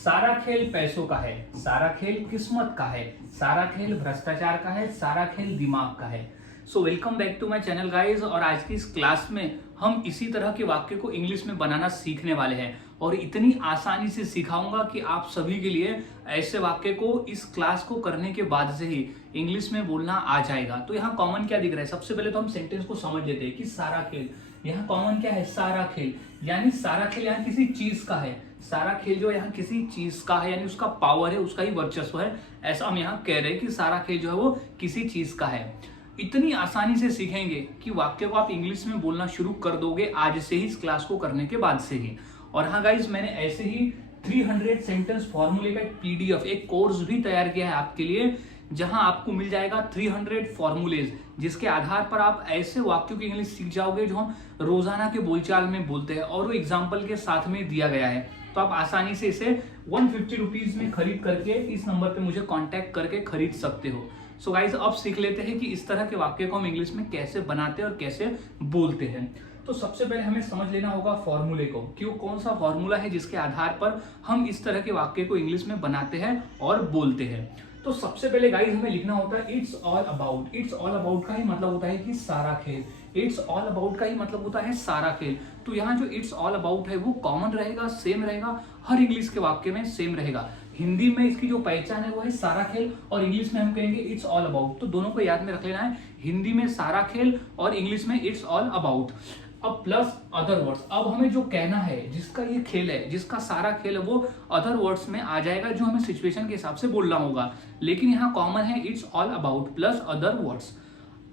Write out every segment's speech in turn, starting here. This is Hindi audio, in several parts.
सारा खेल पैसों का है, सारा खेल किस्मत का है, सारा खेल भ्रष्टाचार का है, सारा खेल दिमाग का है। So welcome back to my channel guys. और आज की इस क्लास में हम इसी तरह के वाक्य को इंग्लिश में बनाना सीखने वाले हैं और इतनी आसानी से सिखाऊंगा कि आप सभी के लिए ऐसे वाक्य को इस क्लास को करने के बाद से ही इंग्लिश में बोलना आ जाएगा। तो यहाँ कॉमन क्या दिख रहा है? सबसे पहले तो हम सेंटेंस को समझ लेते हैं कि सारा खेल, यहाँ कॉमन क्या है? सारा खेल, यानी सारा खेल यहाँ किसी चीज का है। सारा खेल जो यहाँ किसी चीज का है, यानी उसका पावर है, उसका ही वर्चस्व है, ऐसा हम यहाँ कह रहे हैं कि सारा खेल जो है वो किसी चीज का है। इतनी आसानी से सीखेंगे कि वाक्य को आप इंग्लिश में बोलना शुरू कर दोगे आज से ही, इस क्लास को करने के बाद से ही। और हाँ गाइज, मैंने ऐसे ही 300 सेंटेंस फॉर्मूले का एक पीडीएफ, एक कोर्स भी तैयार किया है आपके लिए, जहां आपको मिल जाएगा 300 फॉर्मूलेज, जिसके आधार पर आप ऐसे वाक्यों की इंग्लिश सीख जाओगे जो हम रोजाना के बोलचाल में बोलते हैं और वो एग्जाम्पल के साथ में दिया गया है। तो आप आसानी से इसे 150 रुपीज में खरीद करके इस नंबर पे मुझे कांटेक्ट करके खरीद सकते हो। सो गाइज, अब सीख लेते हैं कि इस तरह के वाक्य को हम इंग्लिश में कैसे बनाते हैं और कैसे बोलते हैं। तो सबसे पहले हमें समझ लेना होगा फॉर्मूले को, कि वो कौन सा फॉर्मूला है जिसके आधार पर हम इस तरह के वाक्य को इंग्लिश में बनाते हैं और बोलते हैं। तो सबसे पहले गाइस हमें लिखना होता है it's all about. It's all about का ही मतलब होता है कि सारा खेल। इट्स ऑल अबाउट का ही मतलब होता है सारा खेल। तो यहाँ जो इट्स ऑल अबाउट है वो कॉमन रहेगा, सेम रहेगा, हर इंग्लिश के वाक्य में सेम रहेगा। हिंदी में इसकी जो पहचान है वो है सारा खेल और इंग्लिश में हम कहेंगे इट्स ऑल अबाउट। तो दोनों को याद में रख लेना है, हिंदी में सारा खेल और इंग्लिश में इट्स ऑल अबाउट। अब प्लस अदर वर्ड्स, अब हमें जो कहना है जिसका ये खेल है, जिसका सारा खेल है, वो अदर वर्ड्स में आ जाएगा जो हमें सिचुएशन के हिसाब से बोलना होगा। लेकिन यहाँ कॉमन है it's all about plus other words.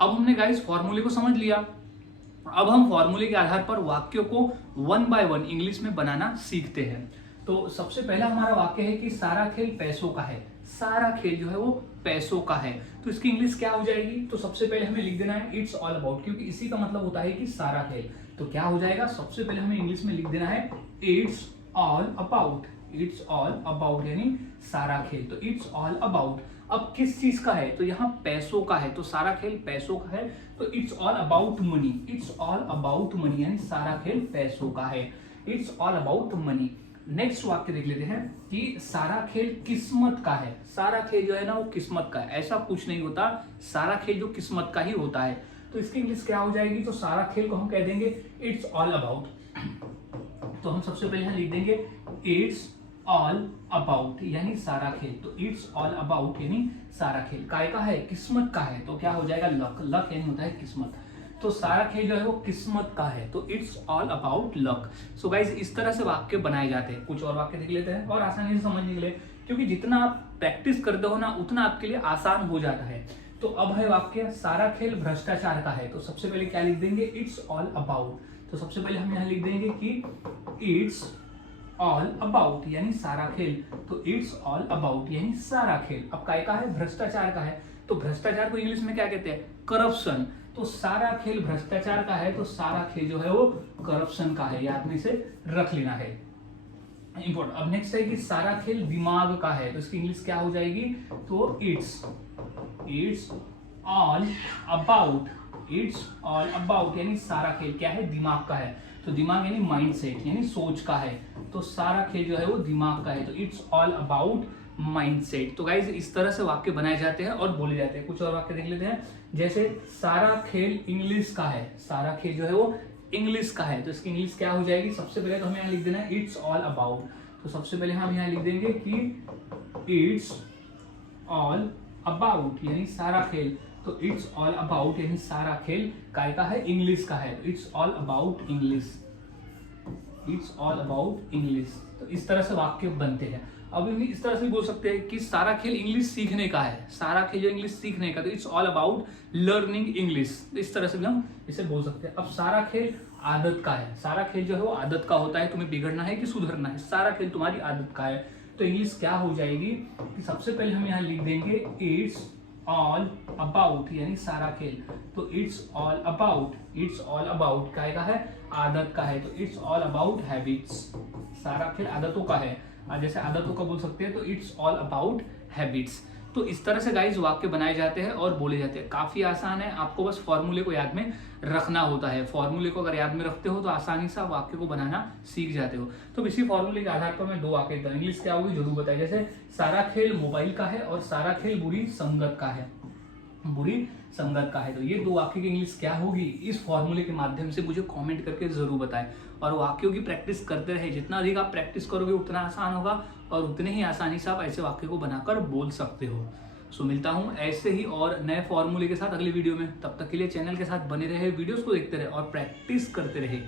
अब हमने गाइस फॉर्मूले को समझ लिया। अब हम फॉर्मूले के आधार पर वाक्यों को 1 बाय 1 इंग्लिश में बनाना सीखते हैं। तो सबसे पहला हमारा वाक्य है कि सारा खेल पैसों का है। सारा खेल जो है वो पैसों का है, तो इसकी इंग्लिश क्या हो जाएगी? तो सबसे पहले हमें लिख देना है इट्स ऑल अबाउट, क्योंकि इसी का मतलब होता है कि सारा खेल। तो क्या हो जाएगा? सबसे पहले हमें इंग्लिश में लिख देना है it's all about. It's all about यानी सारा खेल। तो इट्स ऑल अबाउट अब किस चीज का है? तो यहाँ पैसों का है, तो सारा खेल पैसों का है। तो it's all about money. It's all about money यानी सारा खेल पैसों का है। It's all about money. Next वाक्य देख लेते हैं कि सारा खेल किस्मत का है। सारा खेल जो है ना वो किस्मत का है, ऐसा कुछ नहीं होता, सारा खेल जो किस्मत का ही होता है। तो इसकी इंग्लिश क्या हो जाएगी? तो सारा खेल को हम कह देंगे इट्स ऑल अबाउट। तो हम सबसे पहले यहाँ लिख देंगे इट्स ऑल अबाउट यानी सारा खेल। तो इट्स ऑल अबाउट यानी सारा खेल काय का है? किस्मत का है। तो क्या हो जाएगा? लक। लक यानी होता है किस्मत। तो सारा खेल जो है वो किस्मत का है, तो it's all about luck. So guys, इस तरह से वाक्य बनाए जाते हैं। कुछ और वाक्य देख लेते हैं और आसानी से समझने के लिए, क्योंकि जितना आप प्रैक्टिस करते हो ना उतना आपके लिए आसान हो जाता है। तो अब है वाक्य सारा खेल भ्रष्टाचार का है। तो सबसे पहले क्या लिख देंगे? It's all about. तो सबसे पहले हम यहाँ लिख देंगे कि इट्स ऑल अबाउट यानी सारा खेल। तो इट्स ऑल अबाउट यानी सारा खेल अब काय का है? भ्रष्टाचार का है। तो भ्रष्टाचार को इंग्लिश में क्या कहते हैं? करप्शन। तो सारा खेल भ्रष्टाचार का है, तो सारा खेल जो है वो करप्शन का है। याद में इसे रख लेना है, इंपॉर्टेंट। अब नेक्स्ट है कि सारा खेल दिमाग का है। तो इसकी इंग्लिश क्या हो जाएगी? तो it's all about. It's all about यानी सारा खेल क्या है? दिमाग का है। तो दिमाग यानी माइंड सेट यानी सोच का है। तो सारा खेल जो है वो दिमाग का है। तो इट्स ऑल अबाउट माइंडसेट। तो गाइज, इस तरह से वाक्य बनाए जाते हैं और बोले जाते हैं। कुछ और वाक्य देख लेते हैं, जैसे सारा खेल इंग्लिश का है। सारा खेल जो है वो इंग्लिश का है। तो इसकी इंग्लिश क्या हो जाएगी? सबसे पहले तो हमें यहाँ लिख देना है इट्स ऑल अबाउट। तो सबसे पहले हम यहाँ लिख देंगे कि इट्स ऑल अबाउट यानी सारा खेल। तो इट्स ऑल अबाउट यानी सारा खेल काय का है? इंग्लिश का है। तो it's all about English. It's all about English. तो इस तरह से वाक्य बनते हैं। अब इस तरह से बोल सकते हैं कि सारा खेल इंग्लिश सीखने का है। सारा खेल जो इंग्लिश सीखने का, तो it's all about learning English. तो इस तरह से भी हम इसे बोल सकते हैं। अब सारा खेल आदत का है। सारा खेल जो है वो आदत का होता है, तुम्हें बिगड़ना है कि सुधरना है, सारा खेल तुम्हारी आदत का है। तो इंग्लिश क्या हो जाएगी कि सबसे पहले हम यहाँ लिख देंगे इट्स ऑल अबाउट यानी सारा खेल। तो it's all about, it's all about काय का है? आदत का है। तो इट्स ऑल अबाउट हैबिट्स। सारा खेल आदतों का है, जैसे आदतों का बोल सकते हैं। तो इट्स ऑल अबाउट हैबिट्स। तो इस तरह से गाइज वाक्य बनाए जाते हैं और बोले जाते हैं। काफी आसान है, आपको बस फॉर्मूले को याद में रखना होता है। फॉर्मूले को अगर याद में रखते हो तो आसानी से आप वाक्य को बनाना सीख जाते हो। तो इसी फॉर्मूले के आधार पर मैं दो वाक्य देता हूं। इंग्लिश क्या होगी जरूर बताइए। जैसे सारा खेल मोबाइल का है और सारा खेल बुरी संगत का है, बुरी संगत का है। तो ये दो वाक्य की इंग्लिश क्या होगी, इस फॉर्मूले के माध्यम से मुझे कमेंट करके जरूर बताएं। और वाक्यों की प्रैक्टिस करते रहे, जितना अधिक आप प्रैक्टिस करोगे उतना आसान होगा और उतने ही आसानी से आप ऐसे वाक्य को बनाकर बोल सकते हो। सो मिलता हूं ऐसे ही और नए फॉर्मूले के साथ अगली वीडियो में। तब तक के लिए चैनल के साथ बने रहे, वीडियोस को देखते रहे और प्रैक्टिस करते रहे।